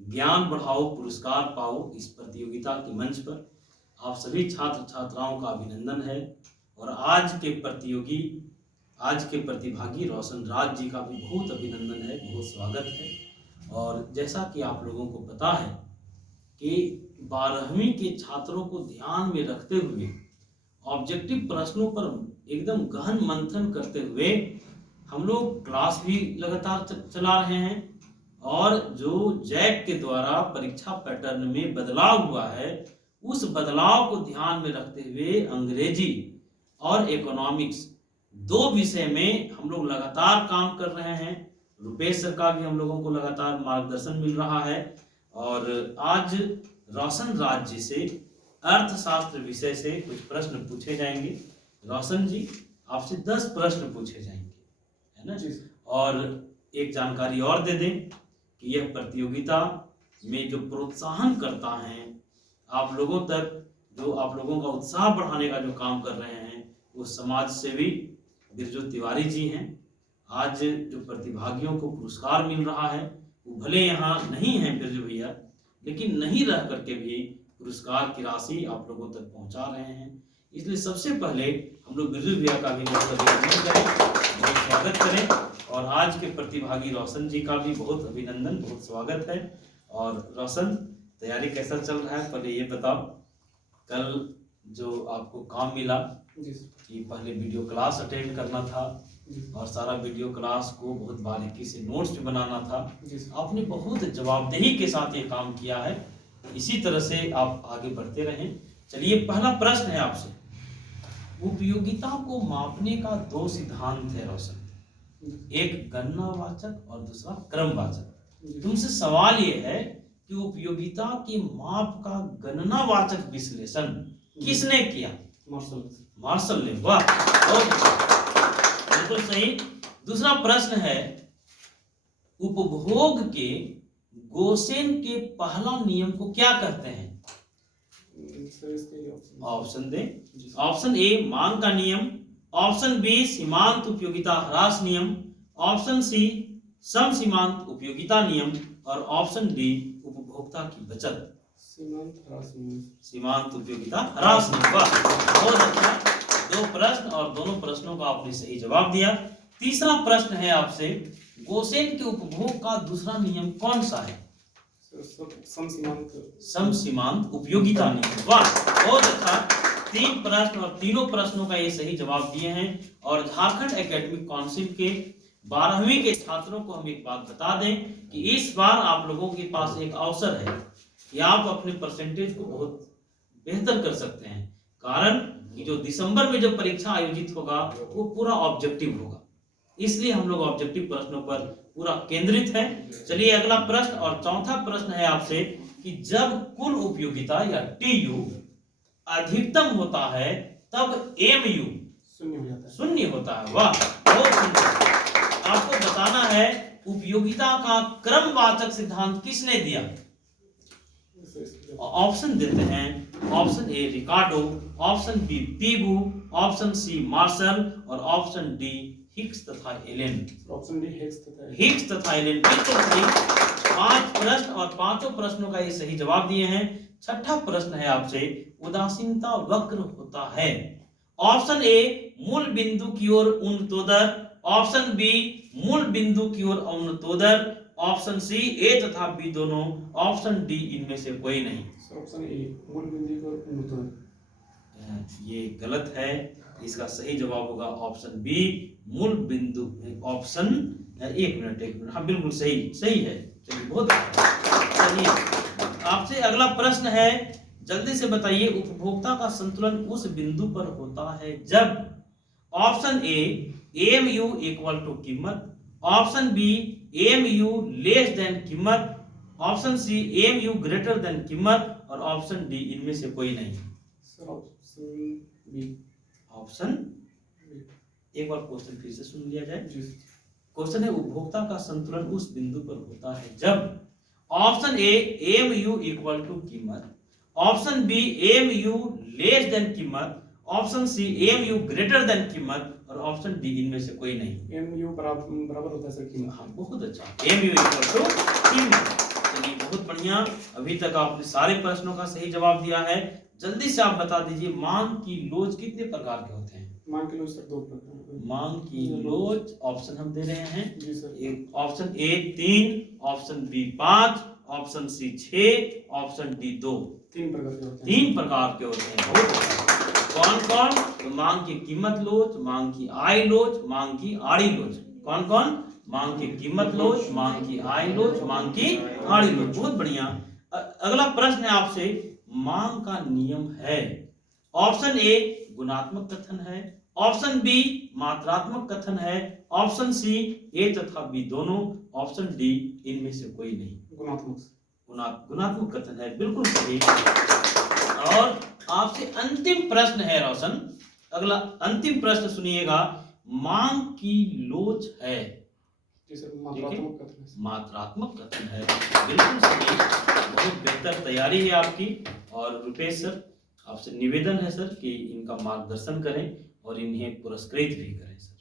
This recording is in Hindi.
ज्ञान बढ़ाओ पुरस्कार पाओ इस प्रतियोगिता के मंच पर आप सभी छात्र छात्राओं का अभिनंदन है। और आज के प्रतिभागी रोशन राज जी का भी बहुत अभिनंदन है, बहुत स्वागत है। और जैसा कि आप लोगों को पता है कि 12वीं के छात्रों को ध्यान में रखते हुए ऑब्जेक्टिव प्रश्नों पर एकदम गहन मंथन करते हुए हम लोग क्लास भी लगातार चला रहे हैं। और जो जैक के द्वारा परीक्षा पैटर्न में बदलाव हुआ है उस बदलाव को ध्यान में रखते हुए अंग्रेजी और इकोनॉमिक्स 2 विषय में हम लोग लगातार काम कर रहे हैं। रुपेश सर का भी हम लोगों को लगातार मार्गदर्शन मिल रहा है। और आज रोशन राज जी से अर्थशास्त्र विषय से कुछ प्रश्न पूछे जाएंगे। रोशन जी आपसे 10 प्रश्न पूछे जाएंगे, है ना जी। और एक जानकारी और दे दें कि यह प्रतियोगिता में जो प्रोत्साहन करता है आप लोगों तक, जो आप लोगों का उत्साह बढ़ाने का जो काम कर रहे हैं वो समाज सेवी बिरजू तिवारी जी हैं। आज जो प्रतिभागियों को पुरस्कार मिल रहा है वो भले यहाँ नहीं है बिरजू भैया, लेकिन नहीं रह करके भी पुरस्कार की राशि आप लोगों तक पहुंचा रहे हैं। इसलिए सबसे पहले हम लोग बिरजू भैया का भी अभिनंदन करें, बहुत स्वागत करें। और आज के प्रतिभागी रोशन जी का भी बहुत अभिनंदन, बहुत स्वागत है। और रोशन, तैयारी कैसा चल रहा है पहले ये बताओ। कल जो आपको काम मिला कि पहले वीडियो क्लास अटेंड करना था और सारा वीडियो क्लास को बहुत बारीकी से नोट्स भी बनाना था, आपने बहुत जवाबदेही के साथ ये काम किया है। इसी तरह से आप आगे बढ़ते रहें। चलिए पहला प्रश्न है आपसे, उपयोगिता को मापने का 2 सिद्धांत है रोशन, एक गणनावाचक और दूसरा क्रमवाचक। तुमसे सवाल ये है कि उपयोगिता के माप का गणनावाचक विश्लेषण किसने किया? मार्शल ने। वाह, बिल्कुल सही। दूसरा प्रश्न है, उपभोग के गोसेन के पहला नियम को क्या कहते हैं? ऑप्शन दें। ऑप्शन ए मांग का नियम, ऑप्शन बी सीमांत उपयोगिता ह्रास नियम, ऑप्शन सी सम सीमांत उपयोगिता नियम और ऑप्शन डी उपभोक्ता की बचत। सीमांत उपयोगिता ह्रास नियम। बहुत अच्छा, 2 प्रश्न और दोनों प्रश्नों का आपने सही जवाब दिया। तीसरा प्रश्न है आपसे, गोसेन के उपभोग का दूसरा नियम कौन सा है? सम सीमांत उपयोगिता नियम। वाह, बहुत अच्छा। 3 प्रश्न और तीनों प्रश्नों का ये सही जवाब दिए हैं। और झारखंड एकेडमिक काउंसिल के 12वीं के छात्रों को हम एक बात बता दें कि इस बार आप लोगों के पास एक अवसर है कि आप अपने परसेंटेज को बहुत बेहतर कर सकते हैं। कारण कि जो दिसंबर में जो परीक्षा आयोजित होगा वो पूरा ऑब्जेक्टिव होगा, इसलिए हम लोग ऑब्जेक्टिव प्रश्नों पर पूरा केंद्रित है। चलिए अगला प्रश्न और चौथा प्रश्न है आपसे कि जब कुल उपयोगिता या टीयू अधिकतम होता है तब एमयू शून्य होता है। वाह, बहुत सुंदर। आपको बताना है उपयोगिता का क्रमवाचक सिद्धांत किसने दिया? ऑप्शन देते हैं। Option A Ricardo, option B Pigou, option C Marshall और ऑप्शन डी हिक्स तथा एलेन। ऑप्शन डी हिक्स तथा एलेन, बिल्कुल सही। 5 प्रश्न और पांचों प्रश्नों का ये सही जवाब दिए हैं। छठा प्रश्न है आपसे, उदासीनता वक्र होता है। ऑप्शन ए मूल बिंदु की ओर उन्नतोदर, ऑप्शन बी मूल बिंदु की ओर अवनतोदर, ऑप्शन सी ए तथा बी दोनों, ऑप्शन डी इनमें से कोई नहीं। ऑप्शन ए मूल बिंदु की ओर उन्नतोदर। ये गलत है, इसका सही जवाब होगा ऑप्शन बी मूल बिंदु। ऑप्शन एक मिनट, हाँ बिल्कुल सही है। चलिए बहुत अच्छा। चलिए आपसे अगला प्रश्न है, जल्दी से बताइए उपभोक्ता का संतुलन उस बिंदु पर होता है जब option A MU equal to कीमत, option B MU less than कीमत, option C MU greater than कीमत और ऑप्शन डी इनमें से कोई नहीं। Option B. ऑप्शन, एक बार क्वेश्चन फिर से सुन लिया जाए। क्वेश्चन है उपभोक्ता का संतुलन उस बिंदु पर होता है जब option A MU equal to कीमत, option B MU less than कीमत, option C MU greater than कीमत और ऑप्शन डी इनमें से कोई नहीं। एमयू बराबर होता है सर कीमत। हाँ बहुत अच्छा, एमयू इक्वल टू कीमत। चलिए बहुत बढ़िया। बढ़िया, अभी तक आपने सारे प्रश्नों का सही जवाब दिया है। जल्दी से आप बता दीजिए मांग की लोच कितने प्रकार के होते हैं? मांग की लोच सर 2 प्रकार है। मांग की लोच ऑप्शन हम दे रहे हैं, जी सर। एक option A 3, option B 5, option C 6, option D 2। 3 प्रकार के होते हैं। 3 प्रकार के होते हैं। बहुत बढ़िया। कौन कौन? तो मांग की कीमत लोच, मांग की आय लोच, मांग की आड़ी लोच। कौन कौन? मांग की कीमत लोच, मांग की आय लोच, मांग की आड़ी लोच। बहुत बढ़िया। अगला प्रश्न है आपसे, मांग का नियम है। ऑप्शन ए गुणात्मक कथन है, ऑप्शन बी मात्रात्मक कथन है, ऑप्शन सी ए तथा बी दोनों, ऑप्शन डी इनमें से कोई नहीं। गुणात्मक कथन है, बिल्कुल सही। और आपसे अंतिम प्रश्न है रोशन, अगला अंतिम प्रश्न सुनिएगा। मांग की लोच है, जी सर, मात्रात्मक कथन है। मात्रात्मक कथन है, बिल्कुल सही। बहुत बेहतर तैयारी है आपकी। और रुपेश सर, आपसे निवेदन है सर कि इनका मार्गदर्शन करें और इन्हें पुरस्कृत भी करें सर।